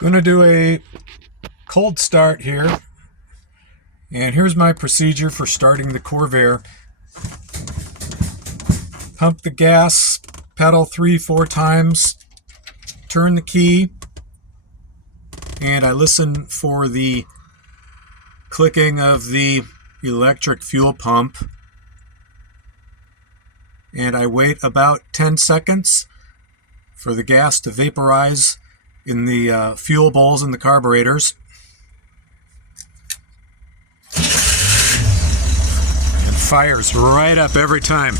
Going to do a cold start here, and here's my procedure for starting the corvair. Pump the gas pedal 3-4 times, turn the key, and I listen for the clicking of the electric fuel pump, and I wait about 10 seconds for the gas to vaporize in the fuel bowls and the carburetors. And fires right up every time.